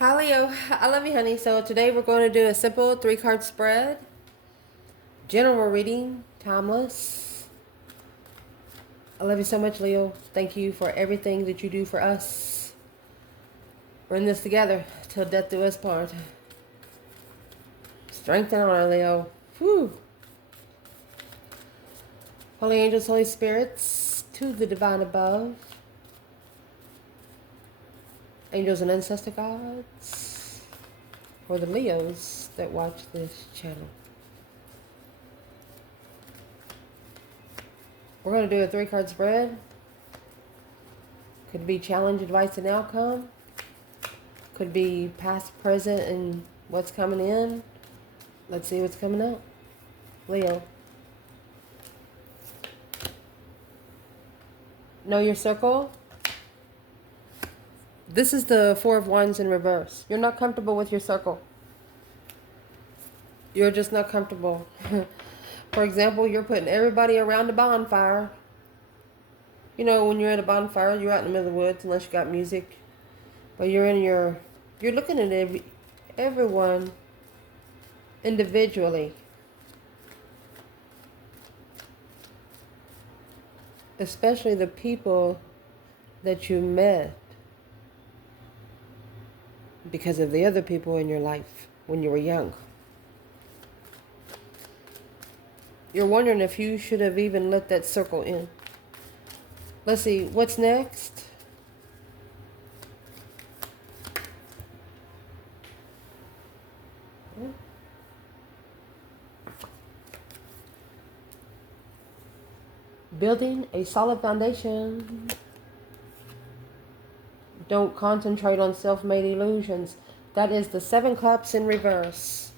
Hi Leo, I love you honey. So today we're going to do a simple 3-card spread. General reading, timeless. I love you so much Leo. Thank you for everything that you do for us. We're in this together till death do us part. Strength and honor Leo. Whew. Holy angels, holy spirits, to the divine above. Angels and ancestor gods. For the Leos that watch this channel. We're going to do a 3-card spread. Could be challenge, advice, and outcome. Could be past, present, and what's coming in. Let's see what's coming up. Leo. Know your circle. This is the 4 of Wands in reverse. You're not comfortable with your circle. You're just not comfortable. For example, you're putting everybody around a bonfire. You know, when you're at a bonfire, you're out in the middle of the woods unless you got music. But you're looking at everyone individually. Especially the people that you met because of the other people in your life when you were young. You're wondering if you should have even let that circle in. Let's see, what's next? Building a solid foundation. Don't concentrate on self-made illusions. That is the 7 cups in reverse.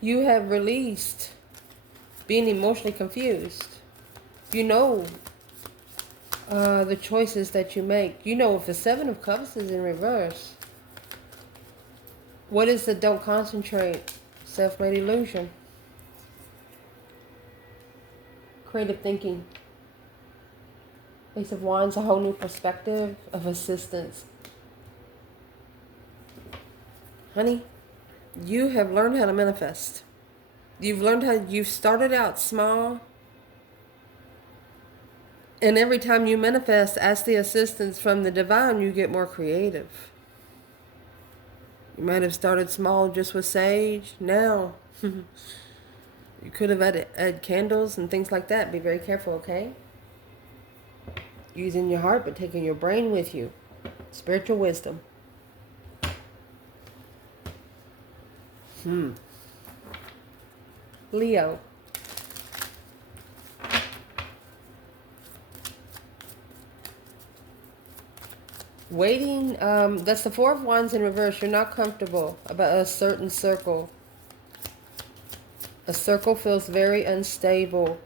You have released being emotionally confused. You know the choices that you make. You know if the 7 of cups is in reverse, what is the don't concentrate? Self-made illusion. Creative thinking. Ace of Wands, a whole new perspective of assistance. Honey, you have learned how to manifest. You've started out small. And every time you manifest, ask the assistance from the divine, you get more creative. You might have started small just with sage. Now, you could have added candles and things like that. Be very careful, okay? Using your heart, but taking your brain with you. Spiritual wisdom. Leo. Waiting, that's the 4 of Wands in reverse. You're not comfortable about a certain circle. A circle feels very unstable.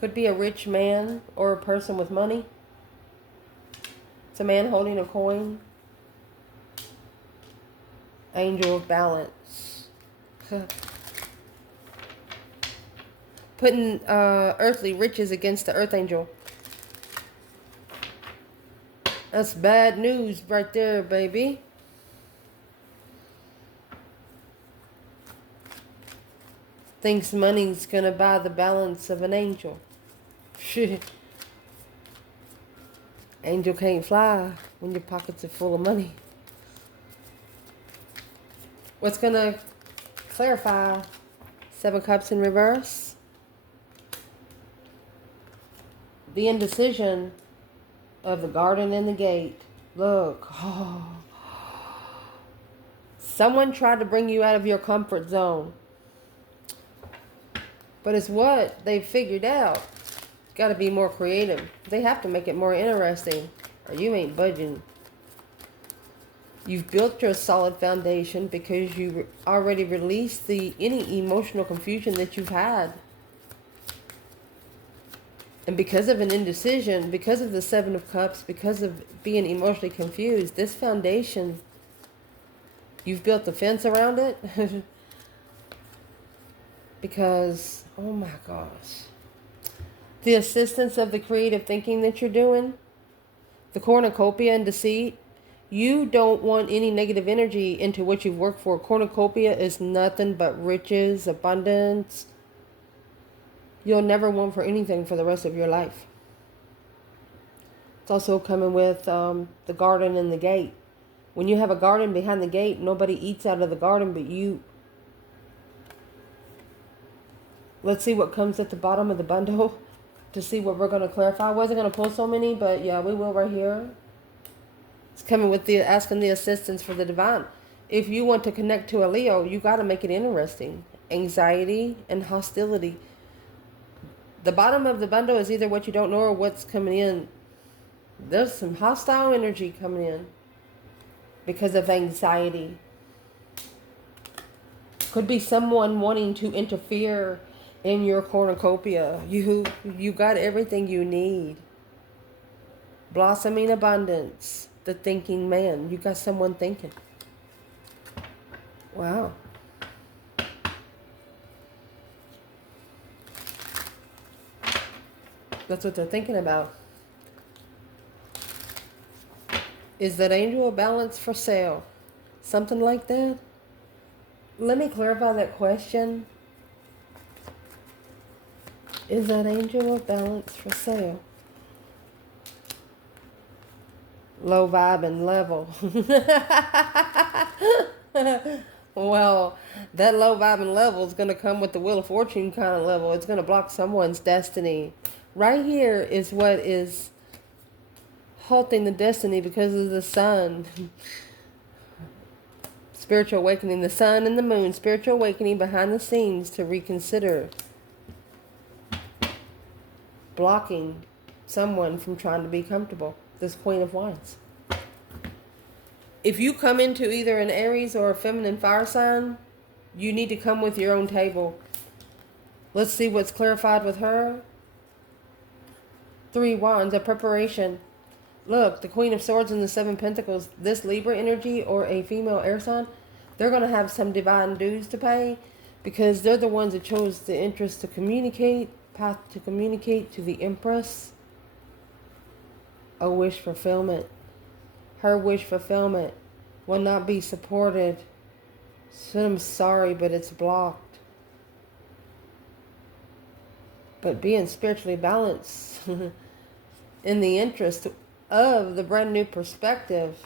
Could be a rich man or a person with money. It's a man holding a coin. Angel of balance. Putting earthly riches against the earth angel. That's bad news right there, baby. Thinks money's gonna buy the balance of an angel. Shit. Angel can't fly when your pockets are full of money. What's gonna clarify? 7 cups in reverse. The indecision of the garden and the gate. Look. Oh. Someone tried to bring you out of your comfort zone. But it's what they've figured out. Got to be more creative. They have to make it more interesting, or you ain't budging. You've built your solid foundation because you already released any emotional confusion that you've had. And because of an indecision, because of the 7 of cups, because of being emotionally confused, this foundation, you've built the fence around it. Because, oh my gosh. The assistance of the creative thinking that you're doing, the cornucopia and deceit, You don't want any negative energy into what you've worked for. Cornucopia is nothing but riches, abundance. You'll never want for anything for the rest of your life. It's also coming with the garden and the gate. When you have a garden behind the gate, nobody eats out of the garden but you. Let's see what comes at the bottom of the bundle to see what we're going to clarify. I wasn't going to pull so many, but yeah, we will right here. It's coming with the asking the assistance for the divine. If you want to connect to a Leo, you got to make it interesting. Anxiety and hostility. The bottom of the bundle is either what you don't know or what's coming in. There's some hostile energy coming in because of anxiety. Could be someone wanting to interfere in your cornucopia. You got everything you need. Blossoming abundance. The thinking man. You got someone thinking. Wow. That's what they're thinking about. Is that angel of balance for sale? Something like that? Let me clarify that question. Is that angel of balance for sale? Low vibe and level. Well, that low vibe and level is going to come with the Wheel of Fortune kind of level. It's going to block someone's destiny. Right here is what is halting the destiny because of the sun. Spiritual awakening, the sun and the moon. Spiritual awakening behind the scenes to reconsider. Blocking someone from trying to be comfortable. This Queen of Wands. If you come into either an Aries or a feminine fire sign, you need to come with your own table. Let's see what's clarified with her. 3 Wands, a preparation. Look, the Queen of Swords and the 7 Pentacles. This Libra energy or a female air sign, they're going to have some divine dues to pay because they're the ones that chose the interest to communicate, path to communicate to the Empress. A wish fulfillment. Her wish fulfillment will not be supported. So I'm sorry, but it's blocked. But being spiritually balanced in the interest of the brand new perspective.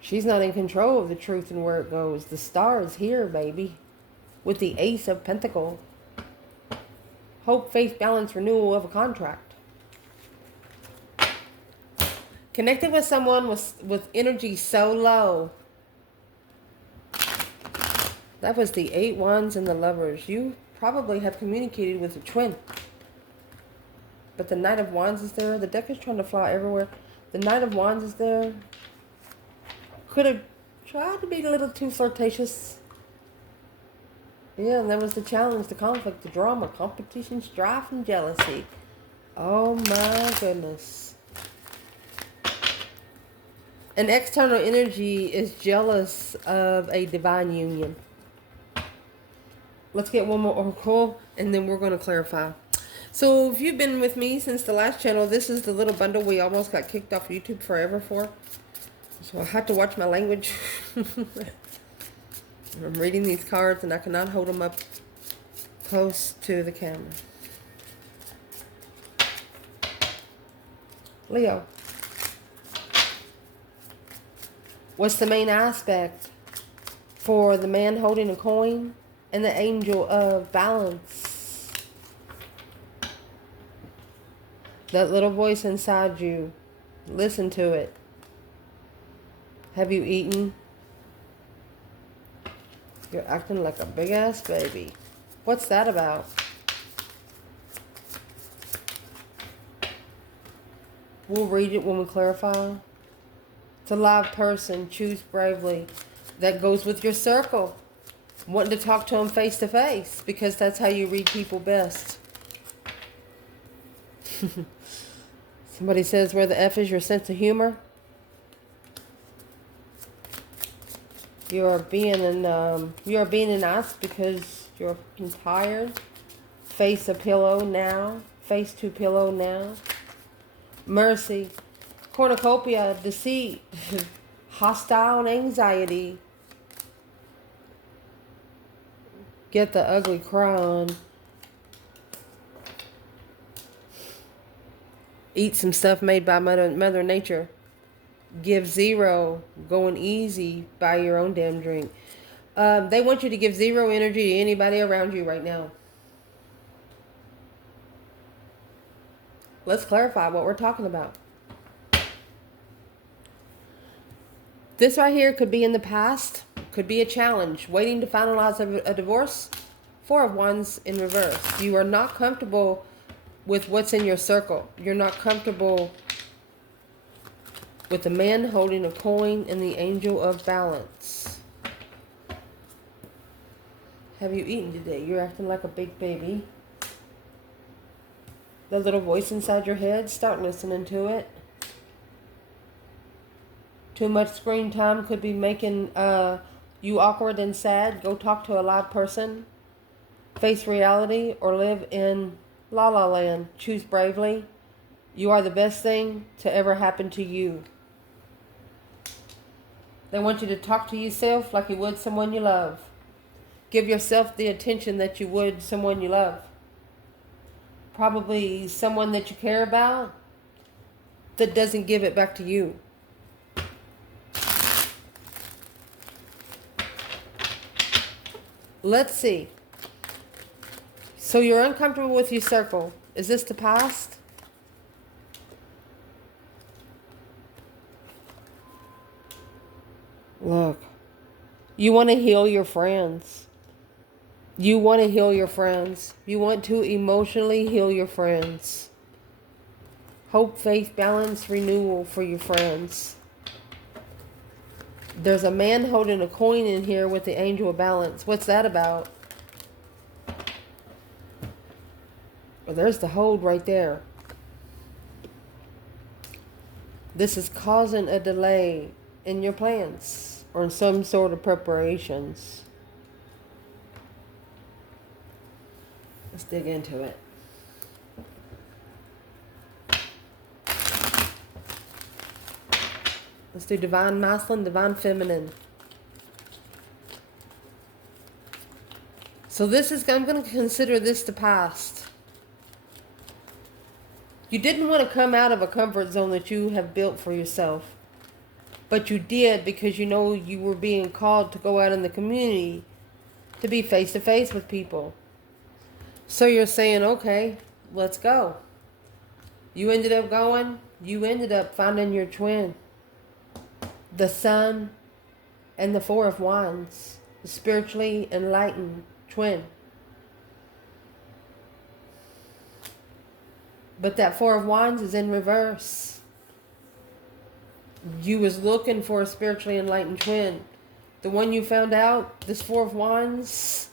She's not in control of the truth and where it goes. The star is here, baby. With the Ace of Pentacles. Hope, faith, balance, renewal of a contract. Connected with someone with energy so low. That was the 8 Wands and the Lovers. You probably have communicated with a twin. But the Knight of Wands is there. The deck is trying to fly everywhere. The Knight of Wands is there. Could have tried to be a little too flirtatious. Yeah, and that was the challenge, the conflict, the drama, competition, strife, and jealousy. Oh my goodness. An external energy is jealous of a divine union. Let's get one more oracle, and then we're going to clarify. So if you've been with me since the last channel, this is the little bundle we almost got kicked off YouTube forever for. So I had to watch my language. I'm reading these cards, and I cannot hold them up close to the camera. Leo. What's the main aspect for the man holding a coin and the angel of balance? That little voice inside you. Listen to it. Have you eaten? You're acting like a big ass baby. What's that about? We'll read it when we clarify. It's a live person. Choose bravely. That goes with your circle. Wanting to talk to them face to face because that's how you read people best. Somebody says where the F is your sense of humor. You are being asked because you're tired. Face a pillow now. Face to pillow now. Mercy. cornucopia, deceit, hostile and anxiety. Get the ugly crown. Eat some stuff made by Mother Nature. Give 0. Going easy. Buy your own damn drink. They want you to give 0 energy to anybody around you right now. Let's clarify what we're talking about. This right here could be in the past. Could be a challenge. Waiting to finalize a divorce. 4 of Wands in reverse. You are not comfortable with what's in your circle. You're not comfortable with the man holding a coin and the angel of balance. Have you eaten today? You're acting like a big baby. The little voice inside your head, start listening to it. Too much screen time could be making you awkward and sad. Go talk to a live person. Face reality or live in La La Land. Choose bravely. You are the best thing to ever happen to you. They want you to talk to yourself like you would someone you love. Give yourself the attention that you would someone you love. Probably someone that you care about that doesn't give it back to you. Let's see. So you're uncomfortable with your circle. Is this the past? Look. You want to heal your friends. You want to heal your friends. You want to emotionally heal your friends. Hope, faith, balance, renewal for your friends. There's a man holding a coin in here with the angel of balance. What's that about? Well, there's the hold right there. This is causing a delay in your plans or in some sort of preparations. Let's dig into it. Let's do divine masculine, divine feminine. So this is, I'm going to consider this the past. You didn't want to come out of a comfort zone that you have built for yourself. But you did because you know you were being called to go out in the community to be face to face with people. So you're saying, okay, let's go. You ended up going. You ended up finding your twin. The Sun and the 4 of Wands. The spiritually enlightened twin. But that 4 of Wands is in reverse. You was looking for a spiritually enlightened twin. The one you found out, this 4 of Wands,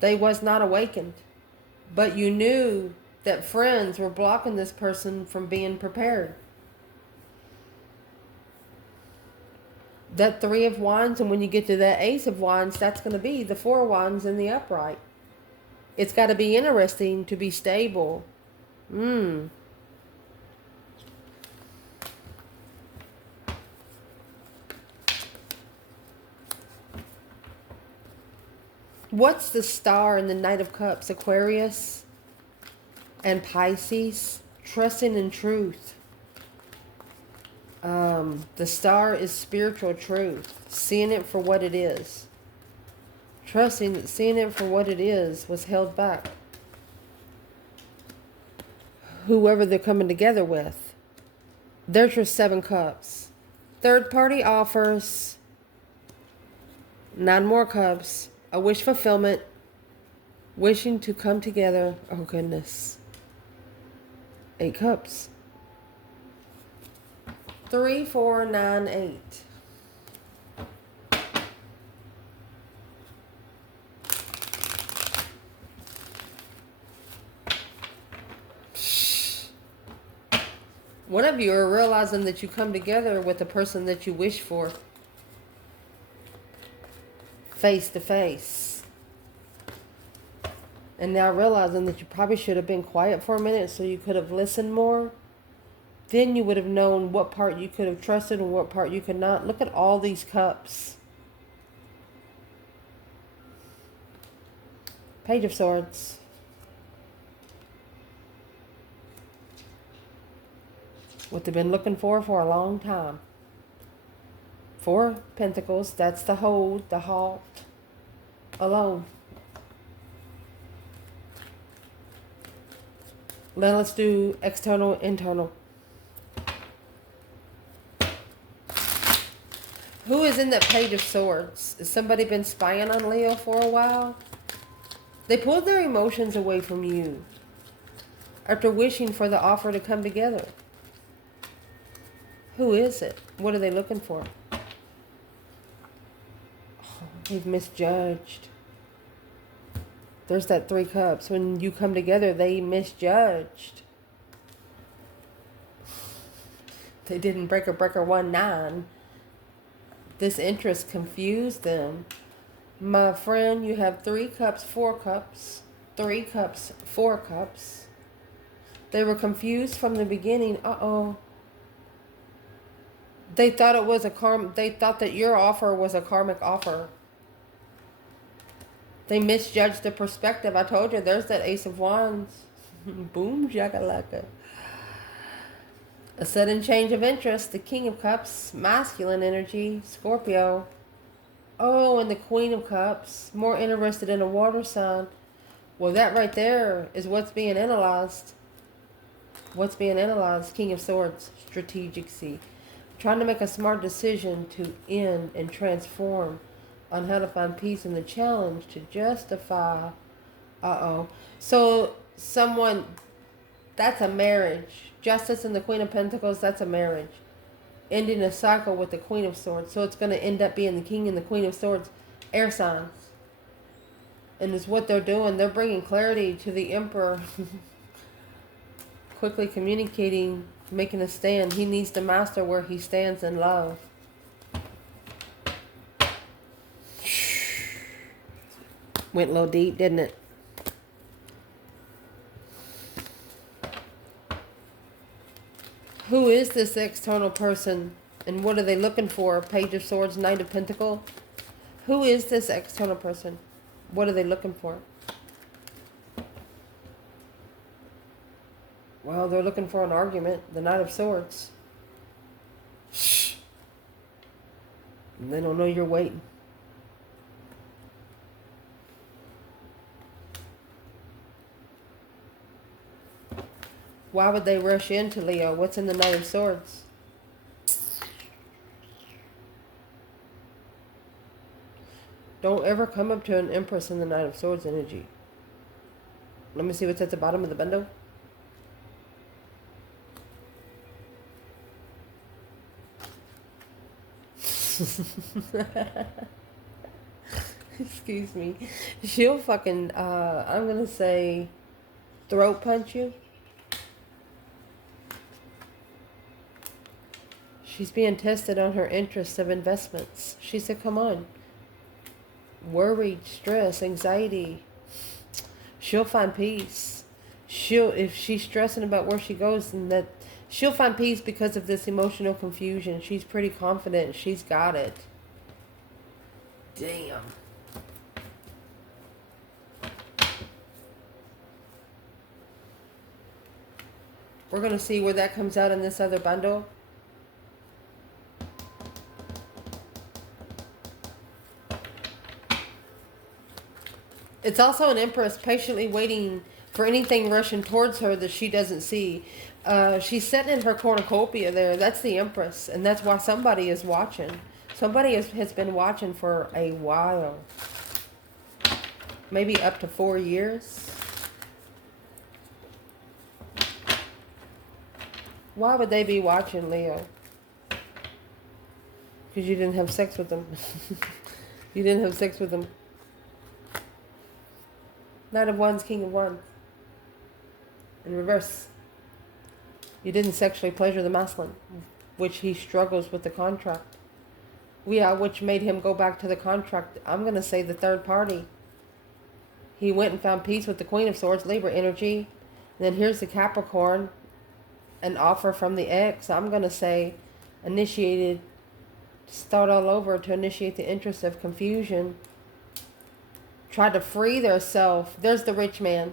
they was not awakened. But you knew that friends were blocking this person from being prepared. That 3 of Wands, and when you get to that Ace of Wands, that's going to be the 4 of Wands in the upright. It's got to be interesting to be stable. What's the star in the Knight of Cups? Aquarius and Pisces. Trusting in truth. The star is spiritual truth. Seeing it for what it is. Trusting that seeing it for what it is was held back. Whoever they're coming together with. There's your 7 cups. Third party offers. 9 more cups. A wish fulfillment. Wishing to come together. Oh goodness. 8 cups. 3, 4, 9, 8. One of you are realizing that you come together with the person that you wish for. Face to face. And now realizing that you probably should have been quiet for a minute so you could have listened more. Then you would have known what part you could have trusted and what part you could not. Look at all these cups. Page of Swords. What they've been looking for a long time. Four of Pentacles. That's the hold, the halt. Alone. Then let's do external, internal. Who is in that Page of Swords? Has somebody been spying on Leo for a while? They pulled their emotions away from you after wishing for the offer to come together. Who is it? What are they looking for? Oh, they've misjudged. There's that 3 cups. When you come together, they misjudged. They didn't breaker 1-9. This interest confused them. My friend, you have 3 cups, 4 cups. 3 cups, 4 cups. They were confused from the beginning. Uh-oh. They thought it was they thought that your offer was a karmic offer. They misjudged the perspective. I told you, there's that Ace of Wands. Boom, shakalaka. A sudden change of interest. The King of Cups, masculine energy, Scorpio. Oh, and the Queen of Cups, more interested in a water sign. Well, that right there is what's being analyzed. What's being analyzed? King of Swords, strategic. Trying to make a smart decision to end and transform on how to find peace in the challenge to justify. Uh-oh. So someone, that's a marriage. Justice and the Queen of Pentacles, that's a marriage. Ending a cycle with the Queen of Swords. So it's going to end up being the King and the Queen of Swords. Air signs. And it's what they're doing. They're bringing clarity to the Emperor. Quickly communicating, making a stand. He needs to master where he stands in love. Went a little deep, didn't it? Who is this external person and what are they looking for? Page of Swords, Knight of Pentacles. Who is this external person? What are they looking for? Well, they're looking for an argument. The Knight of Swords. And they don't know you're waiting. Why would they rush into Leo? What's in the Knight of Swords? Don't ever come up to an Empress in the Knight of Swords energy. Let me see what's at the bottom of the bundle. Excuse me. She'll fucking, I'm gonna say, throat punch you. She's being tested on her interest of investments. She said, come on. Worried, stress, anxiety. She'll find peace. If she's stressing about where she goes, and that she'll find peace because of this emotional confusion. She's pretty confident. She's got it. Damn. We're going to see where that comes out in this other bundle. It's also an Empress patiently waiting for anything rushing towards her that she doesn't see. She's sitting in her cornucopia there. That's the Empress. And that's why somebody is watching. Somebody has been watching for a while. Maybe up to 4 years. Why would they be watching, Leo? Because you didn't have sex with them. You didn't have sex with them. Knight of Wands, King of Wands. In reverse. You didn't sexually pleasure the masculine, which he struggles with the contract. Which made him go back to the contract. I'm going to say the third party. He went and found peace with the Queen of Swords, Libra energy. And then here's the Capricorn, an offer from the ex. I'm going to say initiated, start all over to initiate the interest of confusion. Tried to free their self. There's the rich man.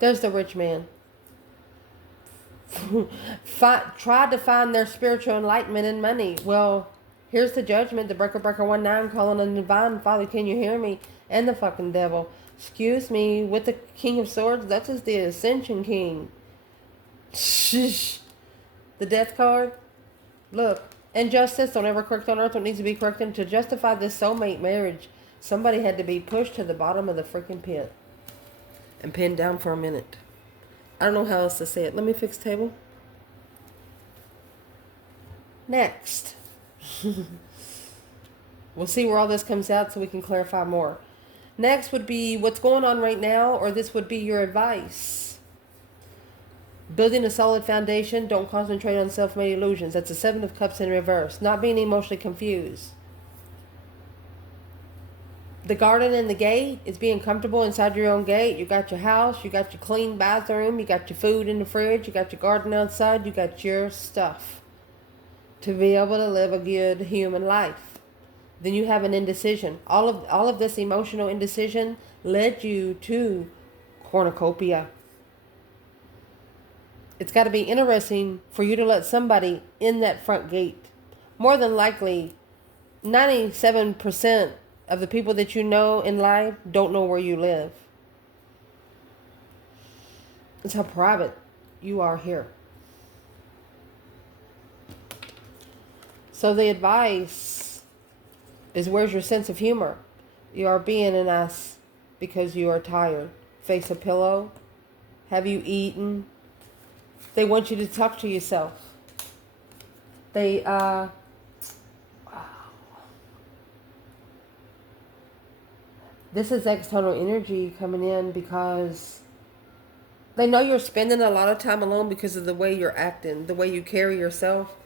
There's the rich man. Tried to find their spiritual enlightenment in money. Well, here's the judgment. The breaker 19 calling on the divine. Father, can you hear me? And the fucking devil. Excuse me. With the King of Swords, that's just the Ascension King. Shh. The Death card. Look. Injustice. Don't ever correct on earth what needs to be corrected. To justify this soulmate marriage, somebody had to be pushed to the bottom of the freaking pit. And pinned down for a minute. I don't know how else to say it. Let me fix the table. Next. We'll see where all this comes out so we can clarify more. Next would be what's going on right now, or this would be your advice. Building a solid foundation. Don't concentrate on self-made illusions. That's the 7 of Cups in reverse. Not being emotionally confused. The garden and the gate is being comfortable inside your own gate. You got your house, you got your clean bathroom, you got your food in the fridge, you got your garden outside, you got your stuff to be able to live a good human life. Then you have an indecision. All of this emotional indecision led you to cornucopia. It's got to be interesting for you to let somebody in that front gate. More than likely, 97% of the people that you know in life don't know where you live. It's how private you are here. So the advice is, where's your sense of humor? You are being an ass because you are tired. Face a pillow. Have you eaten? They want you to talk to yourself. This is external energy coming in because they know you're spending a lot of time alone because of the way you're acting, the way you carry yourself.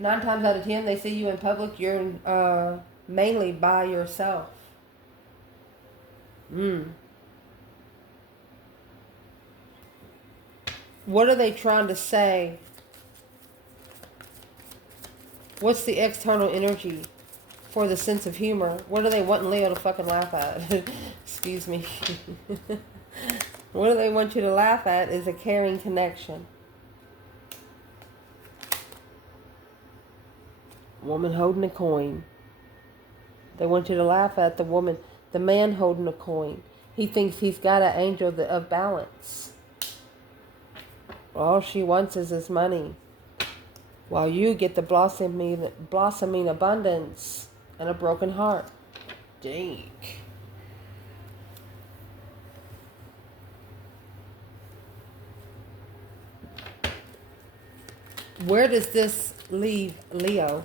9 times out of 10, they see you in public, you're mainly by yourself. What are they trying to say? What's the external energy for the sense of humor? What do they want Leo to fucking laugh at? Excuse me. What do they want you to laugh at is a caring connection. Woman holding a coin. They want you to laugh at the man holding a coin. He thinks he's got an angel of balance. All she wants is his money. While you get the blossoming abundance and a broken heart. Dink. Where does this leave Leo?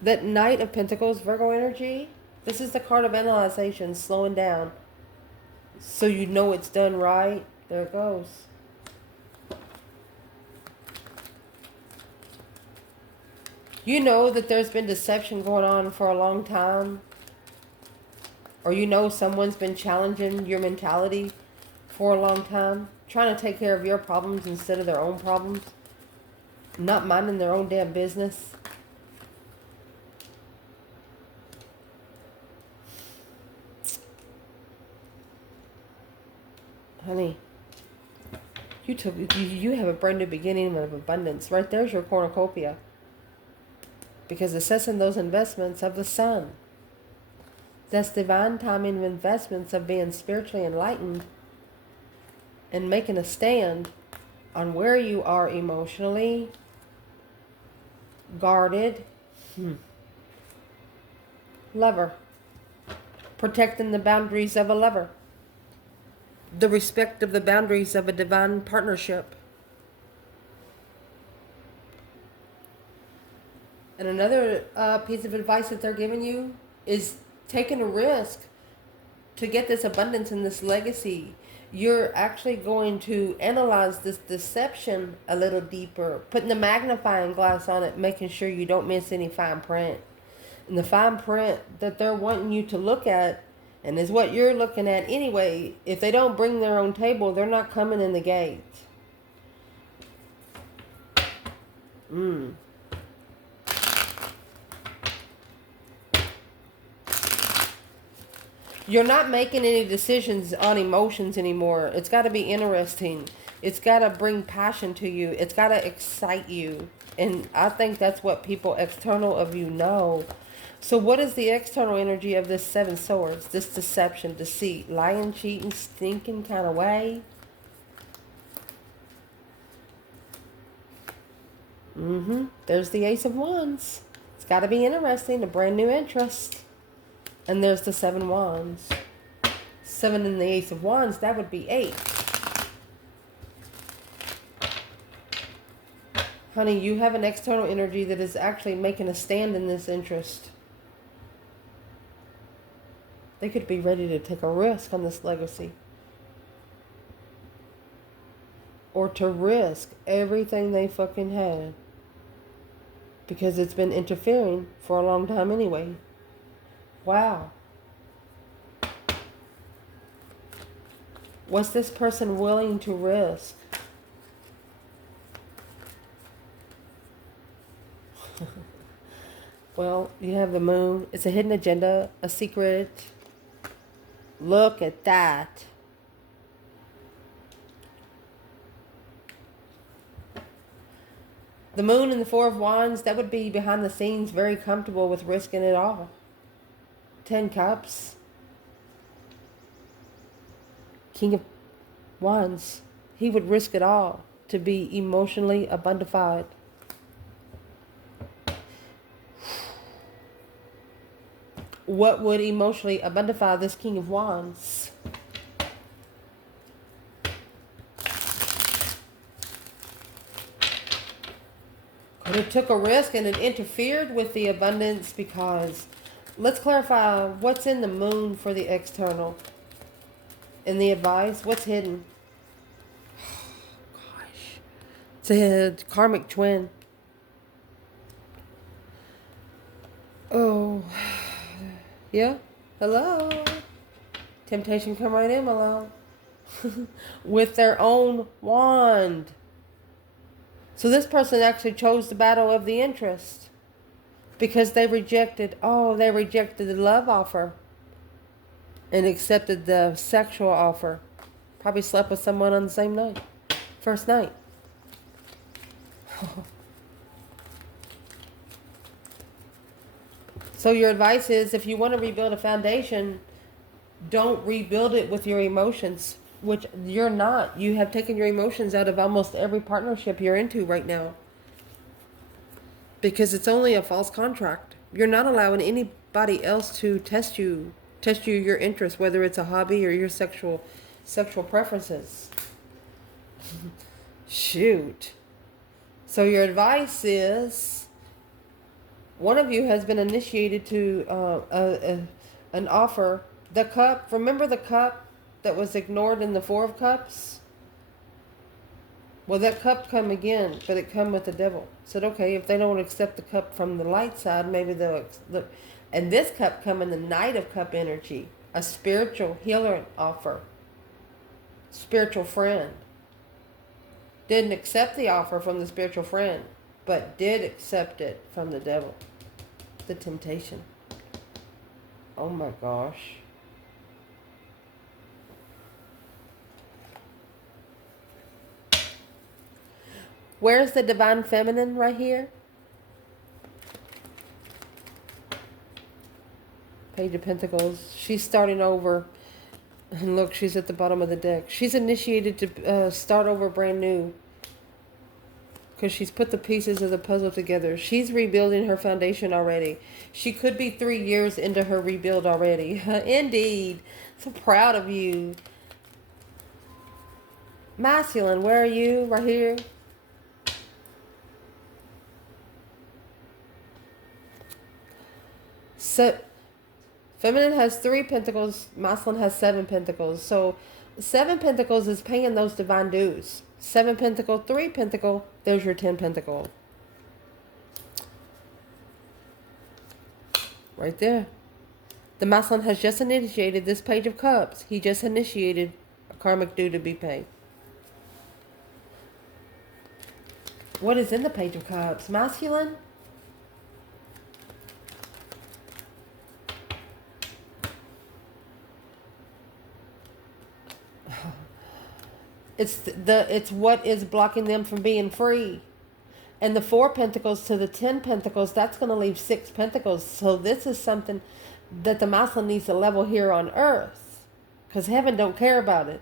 That Knight of Pentacles, Virgo energy, this is the card of analyzation, slowing down. So you know it's done right. There it goes. You know that there's been deception going on for a long time. Or you know someone's been challenging your mentality for a long time. Trying to take care of your problems instead of their own problems. Not minding their own damn business. Honey, you have a brand new beginning of abundance. Right there's your cornucopia. Because assessing those investments of the sun. That's divine timing of investments of being spiritually enlightened and making a stand on where you are emotionally guarded. Lover. Protecting the boundaries of a lover. The respect of the boundaries of a divine partnership. And another piece of advice that they're giving you is taking a risk to get this abundance and this legacy. You're actually going to analyze this deception a little deeper, putting the magnifying glass on it, making sure you don't miss any fine print. And the fine print that they're wanting you to look at, and is what you're looking at anyway, if they don't bring their own table, they're not coming in the gate. You're not making any decisions on emotions anymore. It's got to be interesting. It's got to bring passion to you. It's got to excite you. And I think that's what people external of you know. So what is the external energy of this Seven Swords? This deception, deceit, lying, cheating, stinking kind of way? There's the Ace of Wands. It's got to be interesting, a brand new interest. And there's the Seven Wands. 7 and the Ace of Wands, that would be 8. Honey, you have an external energy that is actually making a stand in this interest. They could be ready to take a risk on this legacy. Or to risk everything they fucking had. Because it's been interfering for a long time anyway. Wow. What's this person willing to risk? Well, you have the moon. It's a hidden agenda, a secret. Look at that. The moon and the Four of Wands, that would be behind the scenes, very comfortable with risking it all. 10 Cups. King of Wands. He would risk it all to be emotionally abundified. What would emotionally abundify this King of Wands? But it took a risk and it interfered with the abundance because... Let's clarify what's in the moon for the external. In the advice, what's hidden? Oh, gosh. It's a karmic twin. Oh. Yeah. Hello. Temptation come right in, my love. With their own wand. So this person actually chose the battle of the interest. Because they rejected the love offer and accepted the sexual offer. Probably slept with someone on the same night. First night. So your advice is, if you want to rebuild a foundation, don't rebuild it with your emotions, which you're not. You have taken your emotions out of almost every partnership you're into right now. Because it's only a false contract. You're not allowing anybody else to test you your interest, whether it's a hobby or your sexual preferences. Shoot. So your advice is, one of you has been initiated to an offer. The cup, remember the cup that was ignored in the Four of Cups? Well, that cup come again, but it come with the devil. Said, okay, if they don't accept the cup from the light side, maybe they'll... And this cup come in the Knight of Cup energy. A spiritual healer offer. Spiritual friend. Didn't accept the offer from the spiritual friend, but did accept it from the devil. The temptation. Oh my gosh. Where's the divine feminine right here? Page of Pentacles. She's starting over. And look, she's at the bottom of the deck. She's initiated to start over brand new. Because she's put the pieces of the puzzle together. She's rebuilding her foundation already. She could be 3 years into her rebuild already. Indeed. So proud of you. Masculine, where are you? Right here. So, feminine has 3 pentacles. Masculine has 7 pentacles. So, 7 pentacles is paying those divine dues. 7 pentacle, 3 pentacle. There's your 10 pentacle. Right there. The masculine has just initiated this Page of Cups. He just initiated a karmic due to be paid. What is in the Page of Cups? Masculine? It's what is blocking them from being free. And the 4 pentacles to the 10 pentacles, that's going to leave 6 pentacles. So this is something that the masculine needs to level here on earth. Because heaven don't care about it.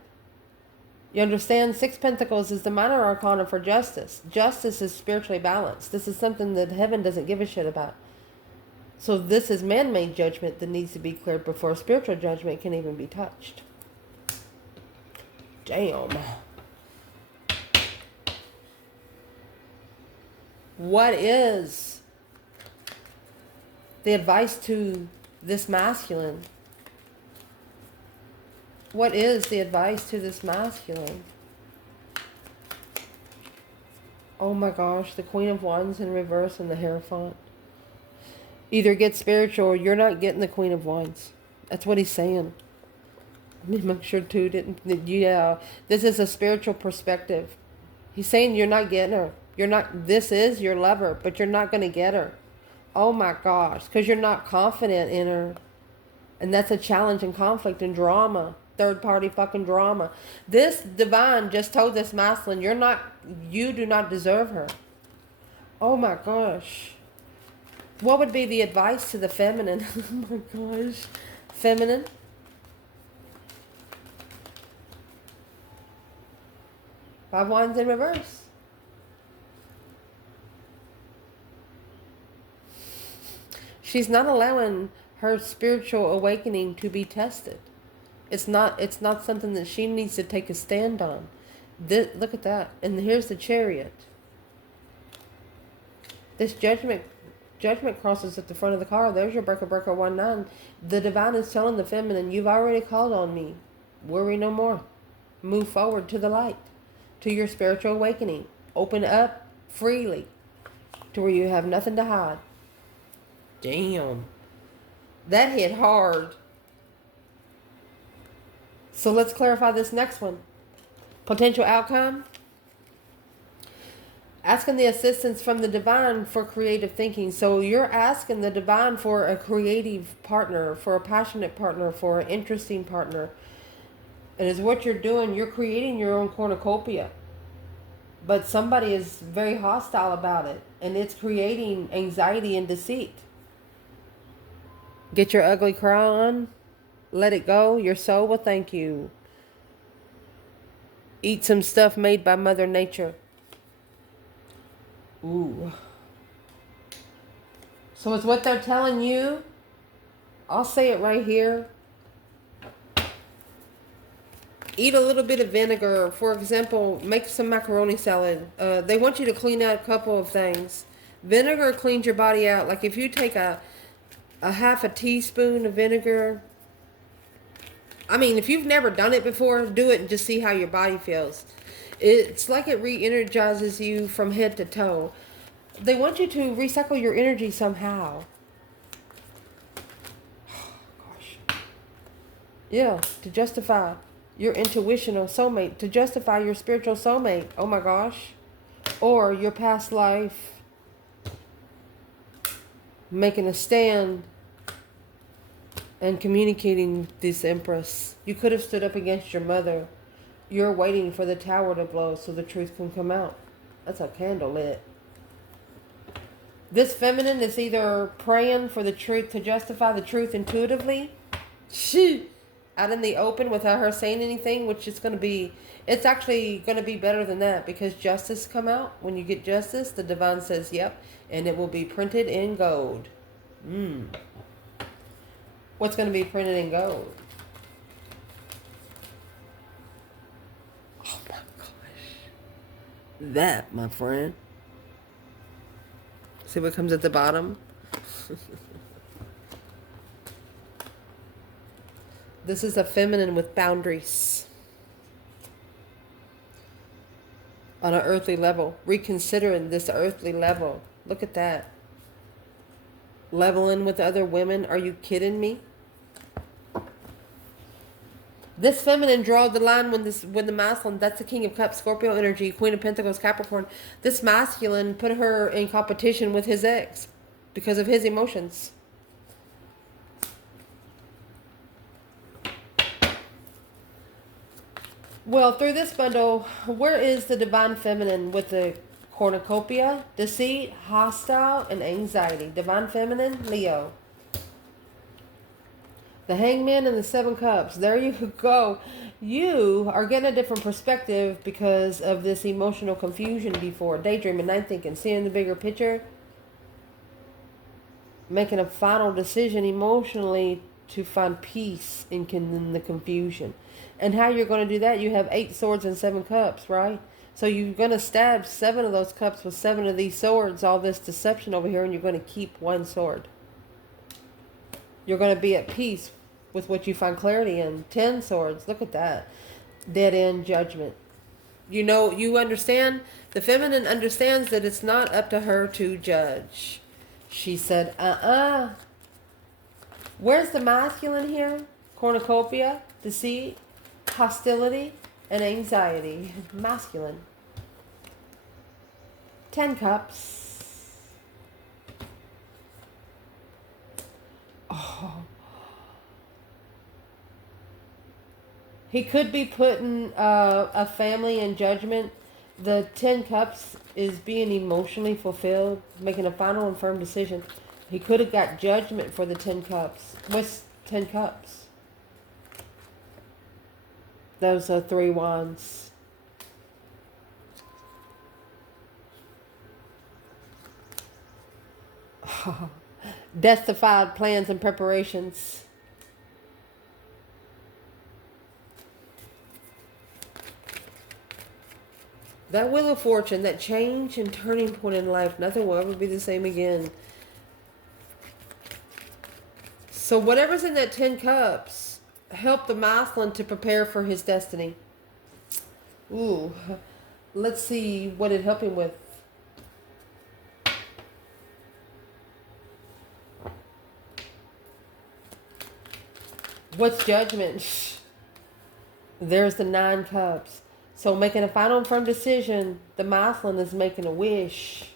You understand? 6 pentacles is the minor arcana for justice. Justice is spiritually balanced. This is something that heaven doesn't give a shit about. So this is man-made judgment that needs to be cleared before spiritual judgment can even be touched. Damn. What is the advice to this masculine? What is the advice to this masculine? Oh my gosh, the Queen of Wands in reverse and the Hierophant. Either get spiritual or you're not getting the Queen of Wands. That's what he's saying. Make sure too yeah, this is a spiritual perspective. He's saying you're not getting her. You're not, this is your lover, but you're not going to get her. Oh my gosh, because you're not confident in her. And that's a challenge and conflict and drama. Third party fucking drama. This divine just told this masculine, you do not deserve her. Oh my gosh. What would be the advice to the feminine? Oh my gosh. Feminine. Five Wands in reverse. She's not allowing her spiritual awakening to be tested. It's not something that she needs to take a stand on. Look at that. And here's the Chariot. This judgment crosses at the front of the car. There's your breaker 1-9. The divine is telling the feminine, you've already called on me. Worry no more. Move forward to the light, to your spiritual awakening. Open up freely to where you have nothing to hide. Damn. That hit hard. So let's clarify this next one. Potential outcome. Asking the assistance from the divine for creative thinking. So you're asking the divine for a creative partner, for a passionate partner, for an interesting partner. And is what you're doing, you're creating your own cornucopia. But somebody is very hostile about it. And it's creating anxiety and deceit. Get your ugly cry on. Let it go. Your soul will thank you. Eat some stuff made by Mother Nature. Ooh. So it's what they're telling you. I'll say it right here. Eat a little bit of vinegar. For example, make some macaroni salad. They want you to clean out a couple of things. Vinegar cleans your body out. Like if you take a half a teaspoon of vinegar. I mean, if you've never done it before, do it and just see how your body feels. It's like it re-energizes you from head to toe. They want you to recycle your energy somehow. Gosh. Yeah, to justify your intuitional soulmate, to justify your spiritual soulmate. Oh my gosh. Or your past life. Making a stand and communicating this Empress. You could have stood up against your mother. You're waiting for the tower to blow so the truth can come out. That's a candle lit. This feminine is either praying for the truth to justify the truth intuitively. Shoot. Out in the open without her saying anything, which is going to be, it's actually going to be better than that because justice come out. When you get justice, the divine says, yep, and it will be printed in gold. What's going to be printed in gold? Oh my gosh. That, my friend. See what comes at the bottom? This is a feminine with boundaries. On an earthly level. Reconsidering this earthly level. Look at that. Leveling with other women. Are you kidding me? This feminine draw the line when the masculine, that's the King of Cups, Scorpio energy, Queen of Pentacles, Capricorn. This masculine put her in competition with his ex because of his emotions. Well, through this bundle, where is the divine feminine with the cornucopia, deceit, hostile, and anxiety? Divine feminine, Leo. The Hangman and the Seven Cups. There you go. You are getting a different perspective because of this emotional confusion before. Daydreaming, night thinking, seeing the bigger picture. Making a final decision emotionally to find peace in the confusion. And how you're going to do that, you have 8 swords and 7 cups, right? So you're going to stab 7 of those cups with 7 of these swords, all this deception over here, and you're going to keep 1 sword. You're going to be at peace with what you find clarity in. 10 swords, look at that. Dead end judgment. You know, you understand, the feminine understands that it's not up to her to judge. She said, Where's the masculine here? Cornucopia, deceit, hostility, and anxiety. Masculine. 10 cups. Oh. He could be putting a family in judgment. The 10 cups is being emotionally fulfilled, making a final and firm decision. He could have got judgment for the 10 cups. What's 10 cups? Those are 3 wands. Death defied plans and preparations. That wheel of fortune, that change and turning point in life, nothing will ever be the same again. So whatever's in that 10 cups, help the masculine to prepare for his destiny. Ooh, let's see what it helped him with. What's judgment? There's the 9 cups. So making a final and firm decision, the masculine is making a wish.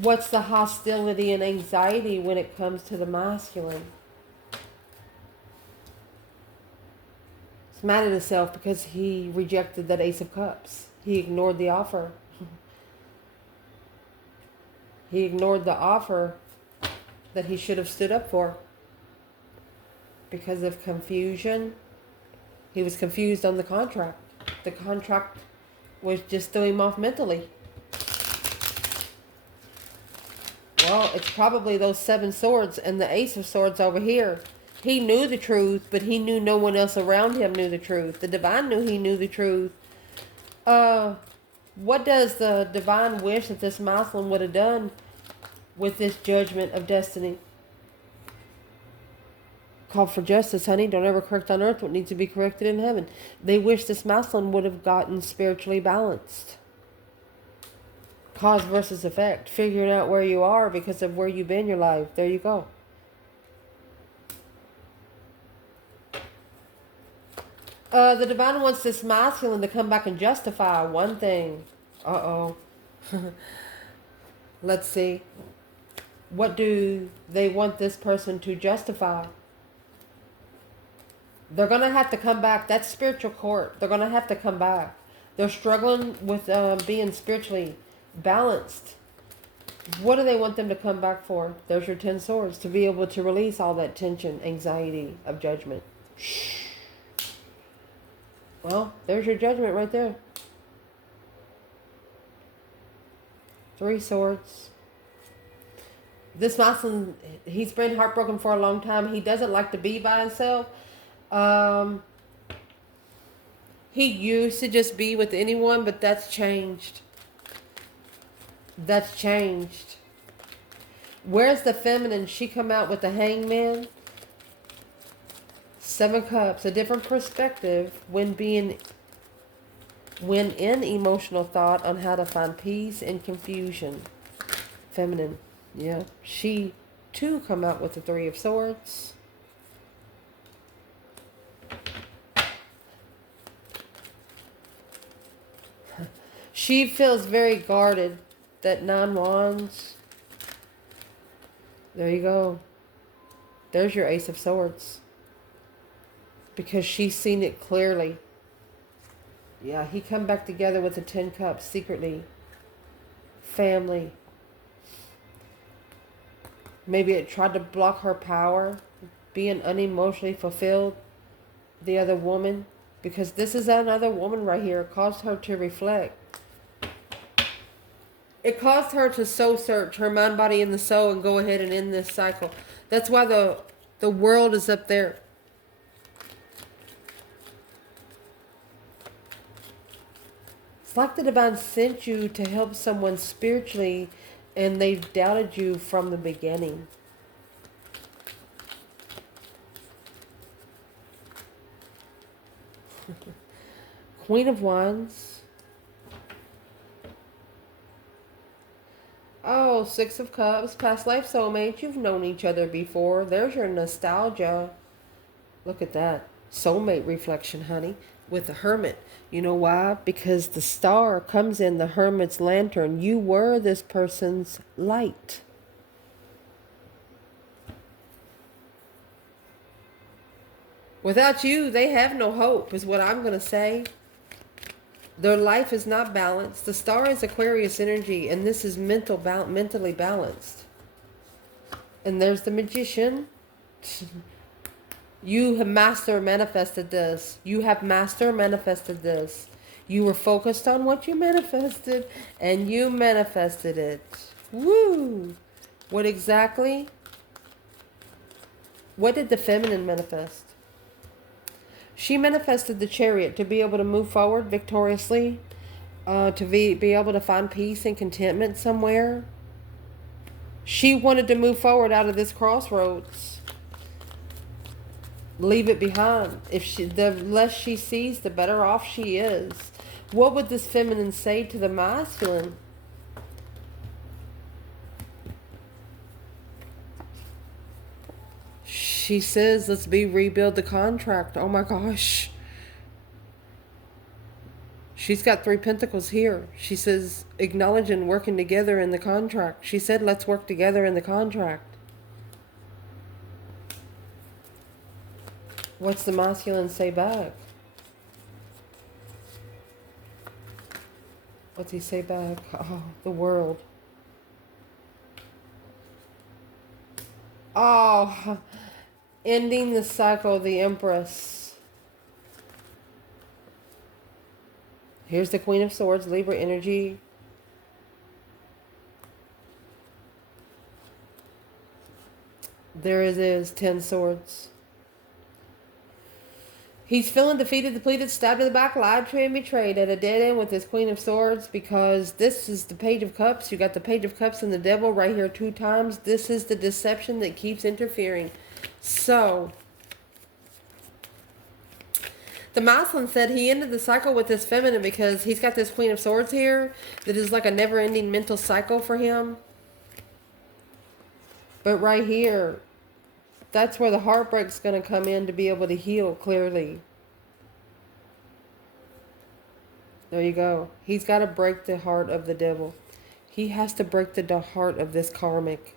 What's the hostility and anxiety when it comes to the masculine? He's mad at himself because he rejected that Ace of Cups. He ignored the offer. He ignored the offer that he should have stood up for. Because of confusion. He was confused on the contract. The contract was just throwing him off mentally. Well, it's probably those 7 swords and the Ace of Swords over here. He knew the truth, but he knew no one else around him knew the truth. The divine knew he knew the truth. What does the divine wish that this masculine would have done with this judgment of destiny? Call for justice, honey. Don't ever correct on earth what needs to be corrected in heaven. They wish this masculine would have gotten spiritually balanced. Cause versus effect. Figuring out where you are because of where you've been in your life. There you go. The divine wants this masculine to come back and justify one thing. Uh-oh. Let's see. What do they want this person to justify? They're going to have to come back. That's spiritual court. They're going to have to come back. They're struggling with being spiritually balanced. What do they want them to come back for? There's your 10 swords. To be able to release all that tension, anxiety of judgment. Well, there's your judgment right there. 3 swords. This masculine, he's been heartbroken for a long time. He doesn't like to be by himself. He used to just be with anyone, but that's changed. That's changed. Where's the feminine? She come out with the Hangman. 7 cups. A different perspective when in emotional thought on how to find peace and confusion. Feminine. Yeah. She, too, come out with the Three of Swords. She feels very guarded. That 9 Wands. There you go. There's your Ace of Swords. Because she's seen it clearly. Yeah, he come back together with the 10 Cups secretly. Family. Maybe it tried to block her power. Being unemotionally fulfilled. The other woman. Because this is another woman right here. It caused her to reflect. It caused her to soul search her mind, body, and the soul and go ahead and end this cycle. That's why the world is up there. It's like the divine sent you to help someone spiritually and they've doubted you from the beginning. Queen of Wands. Oh, 6 of Cups, past life soulmate. You've known each other before. There's your nostalgia. Look at that. Soulmate reflection, honey, with the Hermit. You know why? Because the star comes in the Hermit's lantern. You were this person's light. Without you, they have no hope, is what I'm going to say. Their life is not balanced. The star is Aquarius energy, and this is mentally balanced. And there's the Magician. You have master manifested this. You have master manifested this. You were focused on what you manifested, and you manifested it. Woo! What exactly? What did the Feminine manifest? She manifested the Chariot to be able to move forward victoriously, to be able to find peace and contentment somewhere. She wanted to move forward out of this crossroads. Leave it behind. The less she sees, the better off she is. What would this Feminine say to the Masculine? She says, let's rebuild the contract. Oh my gosh. She's got 3 Pentacles here. She says, acknowledging working together in the contract. She said, let's work together in the contract. What's the Masculine say back? What's he say back? Oh, the World. Oh, ending the cycle, the Empress. Here's the Queen of Swords, Libra energy. There it is, 10 Swords. He's feeling defeated, depleted, stabbed in the back, lied to and betrayed at a dead end with this Queen of Swords, because this is the Page of Cups. You got the Page of Cups and the Devil right here 2 times. This is the deception that keeps interfering. So, the Masculine said he ended the cycle with this Feminine because he's got this Queen of Swords here that is like a never-ending mental cycle for him. But right here, that's where the heartbreak's going to come in to be able to heal clearly. There you go. He's got to break the heart of the Devil. He has to break the heart of this karmic.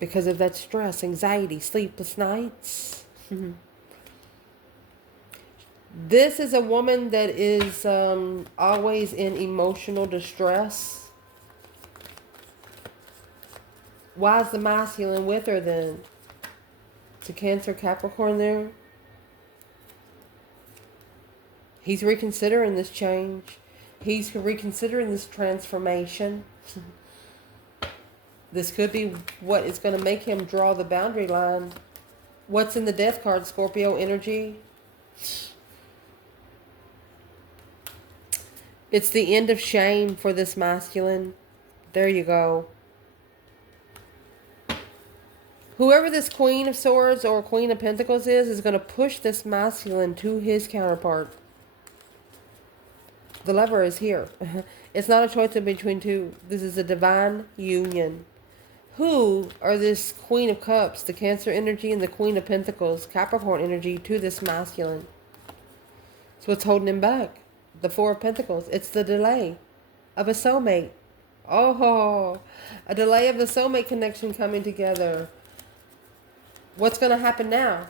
Because of that stress, anxiety, sleepless nights. This is a woman that is always in emotional distress. Why is the Masculine with her then? It's a Cancer, Capricorn there. He's reconsidering this change. He's reconsidering this transformation. This could be what is going to make him draw the boundary line. What's in the Death card? Scorpio energy. It's the end of shame for this Masculine. There you go. Whoever this Queen of Swords or Queen of Pentacles is going to push this Masculine to his counterpart. The Lover is here. It's not a choice between two. This is a divine union. Who are this Queen of Cups, the Cancer energy, and the Queen of Pentacles, Capricorn energy, to this masculine? It's what's holding him back. The Four of Pentacles. It's the delay of a soulmate. Oh, a delay of the soulmate connection coming together. What's going to happen now?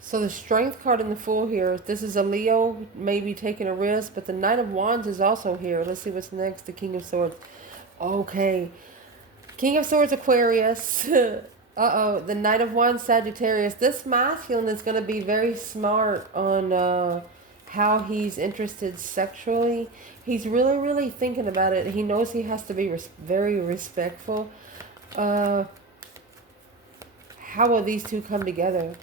So the Strength card in the Fool here. This is a Leo, maybe taking a risk, but the Knight of Wands is also here. Let's see what's next. The King of Swords. Okay. King of Swords, Aquarius. Uh-oh. The Knight of Wands, Sagittarius. This masculine is going to be very smart on how he's interested sexually. He's really, really thinking about it. He knows he has to be very respectful. How will these two come together?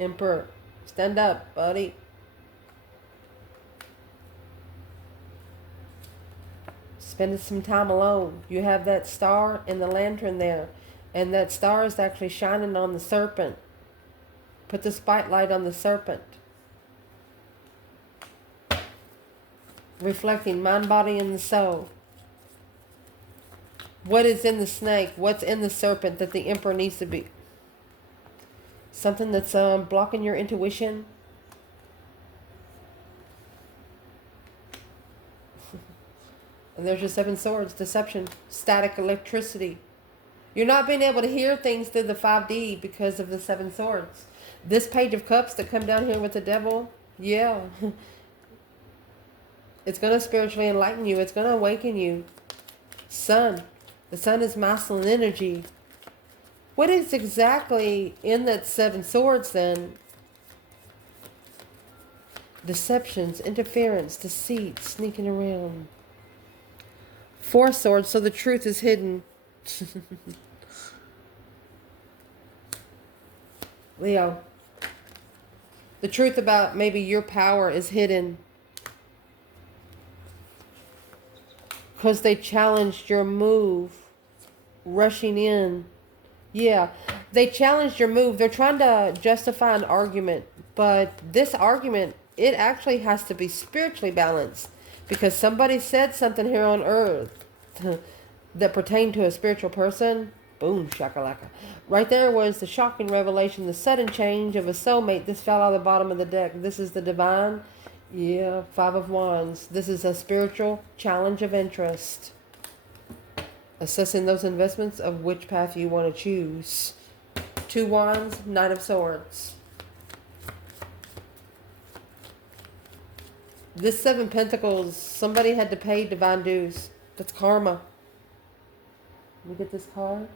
Emperor, stand up, buddy. Spending some time alone. You have that star and the lantern there. And that star is actually shining on the serpent. Put the spotlight on the serpent. Reflecting mind, body, and the soul. What is in the snake? What's in the serpent that the Emperor needs to be? Something that's blocking your intuition. And there's your Seven Swords. Deception. Static electricity. You're not being able to hear things through the 5D because of the Seven Swords. This Page of Cups that come down here with the Devil. Yeah. It's going to spiritually enlighten you. It's going to awaken you. Sun. The Sun is masculine energy. What is exactly in that Seven Swords then? Deceptions, interference, deceit, sneaking around. Four Swords, so the truth is hidden. Leo. The truth about maybe your power is hidden. Because they challenged your move. Rushing in. Yeah, they challenged your move. They're trying to justify an argument. But this argument, it actually has to be spiritually balanced. Because somebody said something here on earth that pertained to a spiritual person. Boom, shakalaka. Right there was the shocking revelation, the sudden change of a soulmate. This fell out of the bottom of the deck. This is the divine. Yeah, Five of Wands. This is a spiritual challenge of interest. Assessing those investments of which path you want to choose. Two Wands, Knight of Swords. This Seven Pentacles, somebody had to pay divine dues. That's karma. Let me get this card.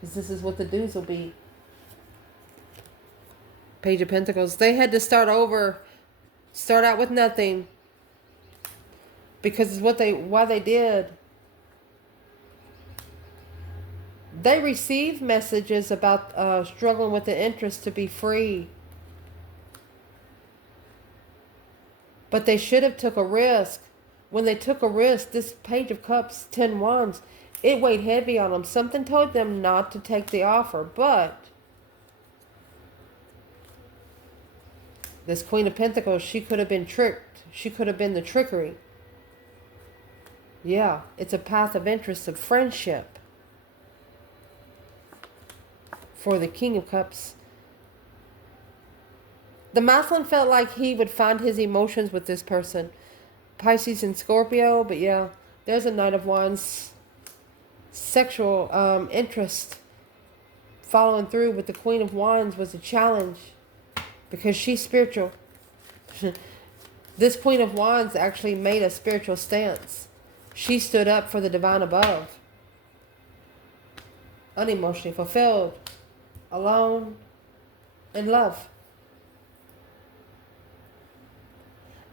Because this is what the dues will be. Page of Pentacles. They had to start over. Start out with nothing. Because it's why they did. They received messages about struggling with the interest to be free. But they should have took a risk. When they took a risk, this Page of Cups, 10 Wands, it weighed heavy on them. Something told them not to take the offer. But this Queen of Pentacles, she could have been tricked. She could have been the trickery. Yeah, it's a path of interest, of friendship. For the King of Cups. The masculine felt like he would find his emotions with this person. Pisces and Scorpio, but yeah, there's a Knight of Wands. Sexual interest. Following through with the Queen of Wands was a challenge. Because she's spiritual. This Queen of Wands actually made a spiritual stance. She stood up for the divine above. Unemotionally fulfilled. Alone. In love.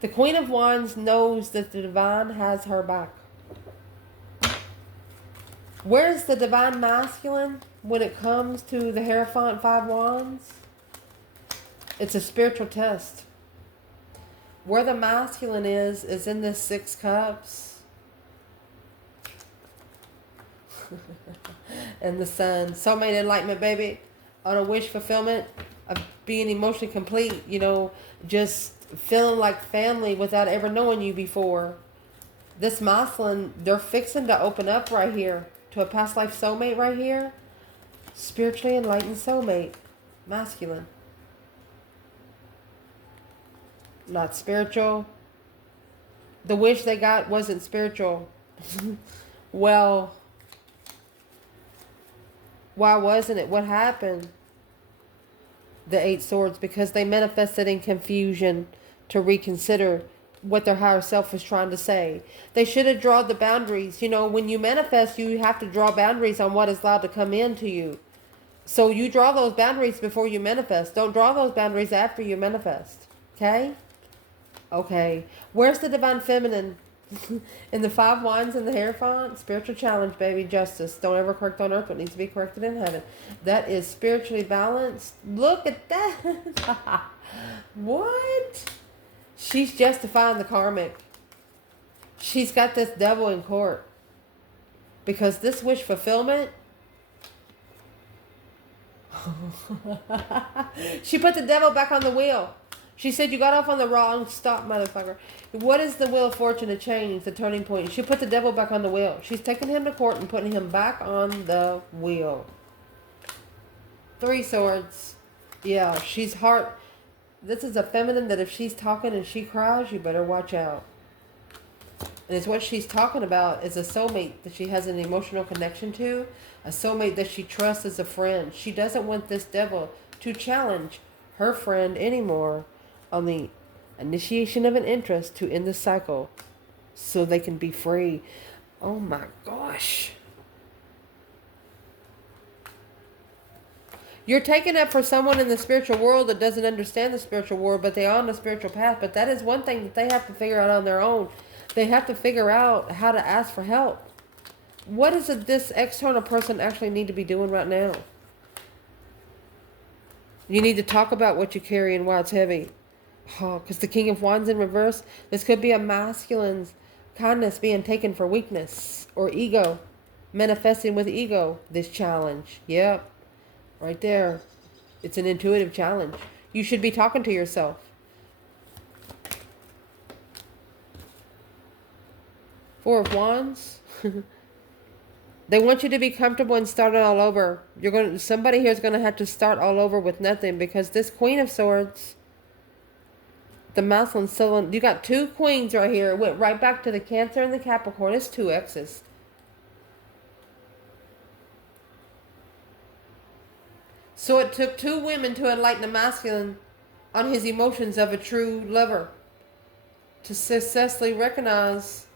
The Queen of Wands knows that the divine has her back. Where's the divine masculine when it comes to the Hierophant 5 Wands? It's a spiritual test. Where the masculine is in this 6 Cups. And the Sun. Soulmate enlightenment, baby. On a wish fulfillment of being emotionally complete. You know, just feeling like family without ever knowing you before. This masculine, they're fixing to open up right here to a past life soulmate right here. Spiritually enlightened soulmate. Masculine. Not spiritual. The wish they got wasn't spiritual. Well, why wasn't it? What happened? The Eight Swords, because they manifested in confusion to reconsider what their higher self was trying to say. They should have drawn the boundaries. You know, when you manifest, you have to draw boundaries on what is allowed to come into you. So you draw those boundaries before you manifest. Don't draw those boundaries after you manifest. Okay? Okay. Where's the divine feminine? In the 5 wands and the Hierophant? Spiritual challenge, baby. Justice. Don't ever correct on earth what needs to be corrected in heaven. That is spiritually balanced. Look at that. What? She's justifying the karmic. She's got this devil in court. Because this wish fulfillment. She put the devil back on the wheel. She said, you got off on the wrong stop, motherfucker. What is the wheel of fortune to change, the turning point? She put the devil back on the wheel. She's taking him to court and putting him back on the wheel. 3 swords. Yeah, she's heart. This is a feminine that if she's talking and she cries, you better watch out. And it's what she's talking about is a soulmate that she has an emotional connection to. A soulmate that she trusts as a friend. She doesn't want this devil to challenge her friend anymore on the initiation of an interest to end the cycle so they can be free. Oh my gosh. You're taking up for someone in the spiritual world that doesn't understand the spiritual world, but they're on the spiritual path. But that is one thing that they have to figure out on their own. They have to figure out how to ask for help. What does this external person actually need to be doing right now? You need to talk about what you carry and why it's heavy. Oh, because the King of Wands in reverse, this could be a masculine's kindness being taken for weakness or ego, manifesting with ego, this challenge. Yep, right there. It's an intuitive challenge. You should be talking to yourself. Four of Wands. They want you to be comfortable and start it all over. Somebody here is going to have to start all over with nothing because this Queen of Swords, the masculine still, you got 2 queens right here. It went right back to the Cancer and the Capricorn. It's 2 X's. So it took 2 women to enlighten the masculine on his emotions of a true lover, to successfully recognize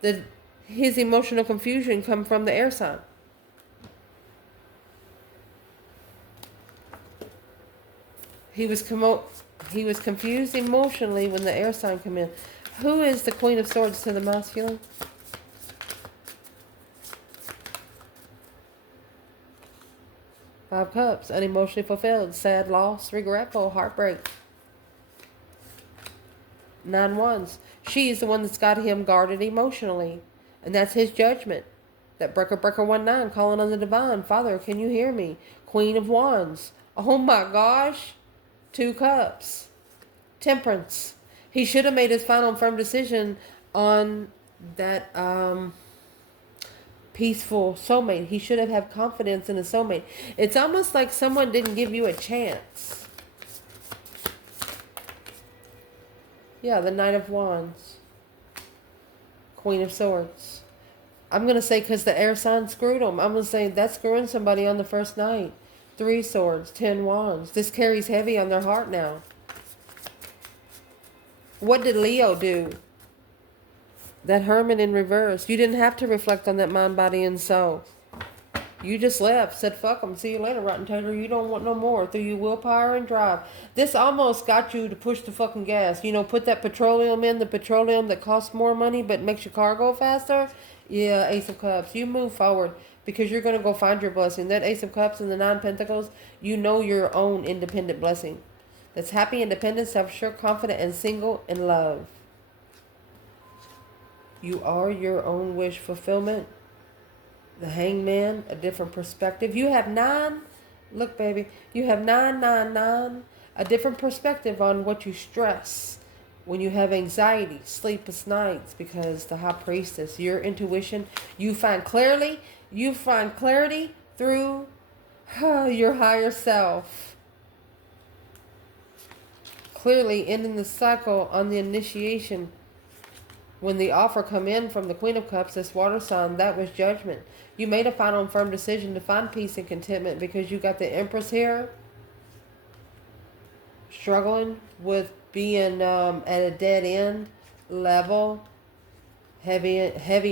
that his emotional confusion come from the air sign. He was confused emotionally when the air sign come in. Who is the Queen of Swords to the masculine? Five Cups, unemotionally fulfilled, sad, loss, regretful, heartbreak. 9 Wands. She's the one that's got him guarded emotionally. And that's his judgment. That breaker 19 calling on the divine. Father, can you hear me? Queen of Wands. Oh my gosh. 2 Cups. Temperance. He should have made his final and firm decision on that peaceful soulmate. He should have had confidence in a soulmate. It's almost like someone didn't give you a chance. Yeah, the Knight of Wands. Queen of Swords. I'm going to say because the air sign screwed him. I'm going to say that's screwing somebody on the first night. 3 Swords, 10 Wands. This carries heavy on their heart now. What did Leo do? That Hermit in reverse. You didn't have to reflect on that mind, body, and soul. You just left. Said, fuck them. See you later, Rotten Tater. You don't want no more. Through your willpower and drive. This almost got you to push the fucking gas. You know, put that petroleum in. The petroleum that costs more money but makes your car go faster. Yeah, Ace of Cups. You move forward because you're going to go find your blessing. That Ace of Cups and the 9 Pentacles, you know your own independent blessing. That's happy, independent, self-assured, confident, and single in love. You are your own wish fulfillment. The Hangman, a different perspective. You have 9. Look, baby. You have 999. A different perspective on what you stress when you have anxiety, sleepless nights, because the High Priestess, your intuition, you find clarity through your higher self. Clearly ending the cycle on the initiation. When the offer come in from the Queen of Cups, this water sign, that was judgment. You made a final and firm decision to find peace and contentment because you got the Empress here. Struggling with being at a dead end level. Heavy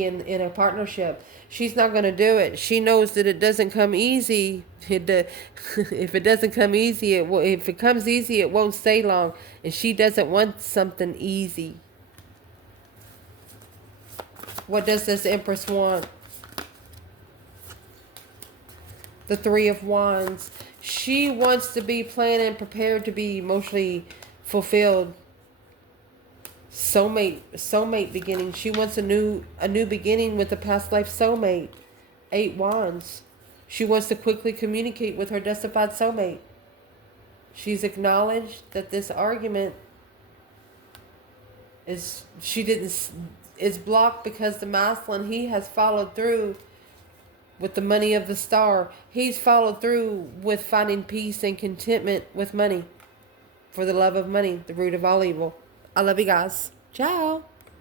in a partnership. She's not going to do it. She knows that it doesn't come easy. If it doesn't come easy, if it comes easy, it won't stay long. And she doesn't want something easy. What does this Empress want? The Three of Wands. She wants to be planned and prepared to be emotionally fulfilled. Soulmate beginning. She wants a new beginning with a past life soulmate. 8 Wands. She wants to quickly communicate with her destined soulmate. She's acknowledged that this argument is blocked because the masculine, he has followed through with the money of the star. He's followed through with finding peace and contentment with money. For the love of money, the root of all evil. I love you guys. Ciao.